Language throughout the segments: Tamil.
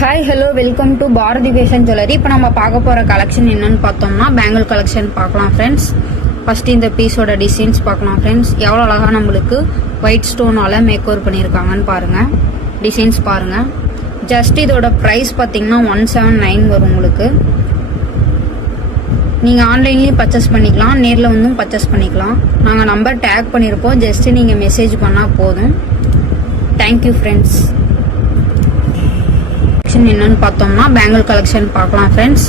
Hi hello welcome to Bharathi fashion jewellery. இப்போ நம்ம பார்க்க போகிற கலெக்ஷன் என்னன்னு பார்த்தோம்னா பேங்கிள் கலெக்ஷன் பார்க்கலாம் ஃப்ரெண்ட்ஸ். ஃபர்ஸ்ட் இந்த பீஸோட டிசைன்ஸ் பார்க்கலாம் ஃப்ரெண்ட்ஸ். எவ்வளோ அழகாக நம்மளுக்கு ஒயிட் ஸ்டோனால் மேக் ஓவர் பண்ணியிருக்காங்கன்னு பாருங்கள். டிசைன்ஸ் பாருங்கள். ஜஸ்ட் இதோட ப்ரைஸ் பார்த்தீங்கன்னா 179 வரும் உங்களுக்கு. நீங்கள் ஆன்லைன்லேயும் பர்ச்சேஸ் பண்ணிக்கலாம், நேரில் வந்தும் பர்ச்சேஸ் பண்ணிக்கலாம். நாங்கள் நம்பர் டேக் பண்ணியிருப்போம், ஜஸ்ட்டு நீங்கள் மெசேஜ் பண்ணால் போதும். Thank you friends. என்னன்னு பார்த்தோம்னா பேங்கிள் கலெக்ஷன் பார்க்கலாம் ஃப்ரெண்ட்ஸ்.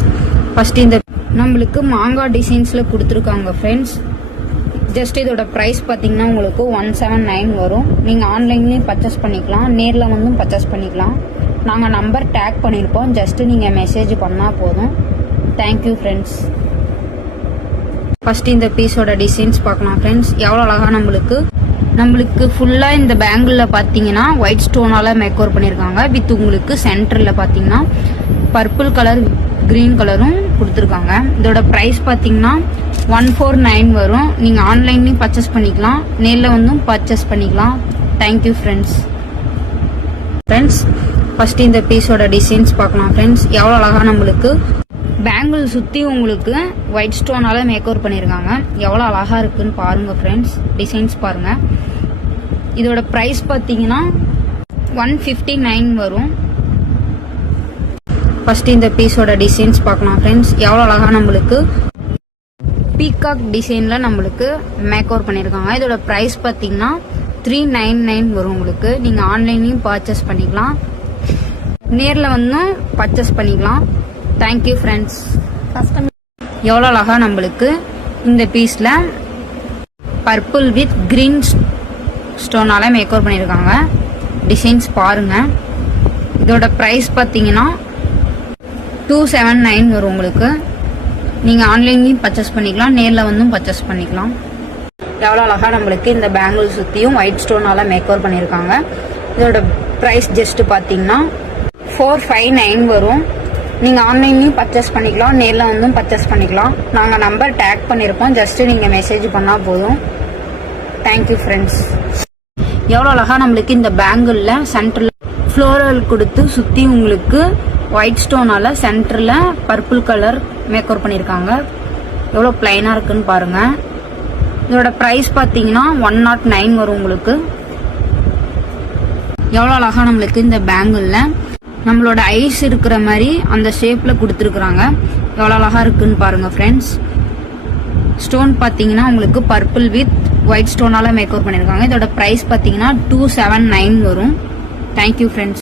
ஃபர்ஸ்ட் இந்த நம்மளுக்கு மாங்காய் டிசைன்ஸ்ல கொடுத்துருக்காங்க ஃப்ரெண்ட்ஸ். ஜஸ்ட் இதோட ப்ரைஸ் பார்த்தீங்கன்னா உங்களுக்கு 179 வரும். நீங்கள் ஆன்லைன்லேயும் பர்ச்சேஸ் பண்ணிக்கலாம், நேரில் வந்தும் பர்ச்சேஸ் பண்ணிக்கலாம். நாங்கள் நம்பர் டேக் பண்ணியிருப்போம், ஜஸ்ட் நீங்கள் மெசேஜ் பண்ணால் போதும். Thank you friends. ஃபர்ஸ்ட் இந்த பீஸோட டிசைன்ஸ் பார்க்கலாம் ஃப்ரெண்ட்ஸ். எவ்வளோ அழகாக நம்மளுக்கு ஃபுல்லாக இந்த பேங்கிளில் பார்த்தீங்கன்னா ஒயிட் ஸ்டோனால் மேக் ஓவர் பண்ணியிருக்காங்க. வித் உங்களுக்கு சென்டரில் பார்த்தீங்கன்னா பர்பிள் கலர் க்ரீன் கலரும் கொடுத்துருக்காங்க. இதோட ப்ரைஸ் பார்த்தீங்கன்னா 149 வரும். நீங்கள் ஆன்லைன்லேயும் பர்ச்சேஸ் பண்ணிக்கலாம், நேரில் வந்தும் பர்ச்சேஸ் பண்ணிக்கலாம். Thank you friends. ஃபர்ஸ்ட் இந்த பீஸோட டிசைன்ஸ் பார்க்கலாம் ஃப்ரெண்ட்ஸ். எவ்வளோ அழகாக நம்மளுக்கு பேங்கிள் சுற்றி உங்களுக்கு ஒயிட் ஸ்டோனால மேக் ஓவர் பண்ணியிருக்காங்க. எவ்வளோ அழகாக இருக்குன்னு பாருங்கள் ஃப்ரெண்ட்ஸ். டிசைன்ஸ் பாருங்கள். இதோட ப்ரைஸ் பார்த்தீங்கன்னா 159 வரும். ஃபர்ஸ்ட் இந்த பீஸோட டிசைன்ஸ் பார்க்கலாம் ஃப்ரெண்ட்ஸ். எவ்வளோ அழகாக நம்மளுக்கு பீகாக் டிசைனில் நம்மளுக்கு மேக் ஓவர் பண்ணியிருக்காங்க. இதோட ப்ரைஸ் பார்த்தீங்கன்னா 399 வரும் உங்களுக்கு. நீங்கள் ஆன்லைன்லையும் பர்ச்சேஸ் பண்ணிக்கலாம், நேரில் வந்து பர்ச்சேஸ் பண்ணிக்கலாம். Thank you friends. எவ்வளோ அழகாக நம்மளுக்கு இந்த பீஸில் பர்பிள் வித் கிரீன் ஸ்டோனால மேக் ஓவர் பண்ணியிருக்காங்க. டிசைன்ஸ் பாருங்கள். இதோட ப்ரைஸ் பார்த்தீங்கன்னா 279 வரும் உங்களுக்கு. நீங்கள் ஆன்லைன்லையும் பர்ச்சேஸ் பண்ணிக்கலாம், நேரில் வந்தும் பர்ச்சேஸ் பண்ணிக்கலாம். எவ்வளோ அழகாக நம்மளுக்கு இந்த பேங்கிள் சுற்றியும் ஒயிட் ஸ்டோனால மேக் ஓவர் பண்ணியிருக்காங்க. இதோட ப்ரைஸ் ஜஸ்ட் பார்த்தீங்கன்னா 459 வரும். நீங்கள் ஆன்லைன்லையும் பர்ச்சேஸ் பண்ணிக்கலாம், நேரில் வந்தும் பர்ச்சேஸ் பண்ணிக்கலாம். நாங்கள் நம்பர் டேக் பண்ணியிருப்போம், ஜஸ்ட்டு நீங்கள் மெசேஜ் பண்ணால் போதும். Thank you friends. எவ்வளோ அழகாக நம்மளுக்கு இந்த பேங்கிளில் சென்டரில் ஃப்ளோரல் கொடுத்து சுற்றி உங்களுக்கு ஒயிட் ஸ்டோனால் சென்டரில் பர்பிள் கலர் மேக் ஓவர் பண்ணியிருக்காங்க. எவ்வளோ பிளைனாக இருக்குன்னு பாருங்கள். இதோட ப்ரைஸ் பார்த்தீங்கன்னா 109 வரும் உங்களுக்கு. எவ்வளோ அழகாக நம்மளுக்கு இந்த பேங்கிளில் நம்மளோட ஐஸ் இருக்கிற மாதிரி அந்த ஷேப்பில் கொடுத்துருக்குறாங்க. எவ்வளோ அழகாக இருக்குன்னு பாருங்கள் ஃப்ரெண்ட்ஸ். ஸ்டோன் பார்த்தீங்கன்னா உங்களுக்கு பர்பிள் வித் ஒயிட் ஸ்டோனால் மேக் ஓவர் பண்ணியிருக்காங்க. இதோட ப்ரைஸ் பார்த்தீங்கன்னா 279 வரும். Thank you friends.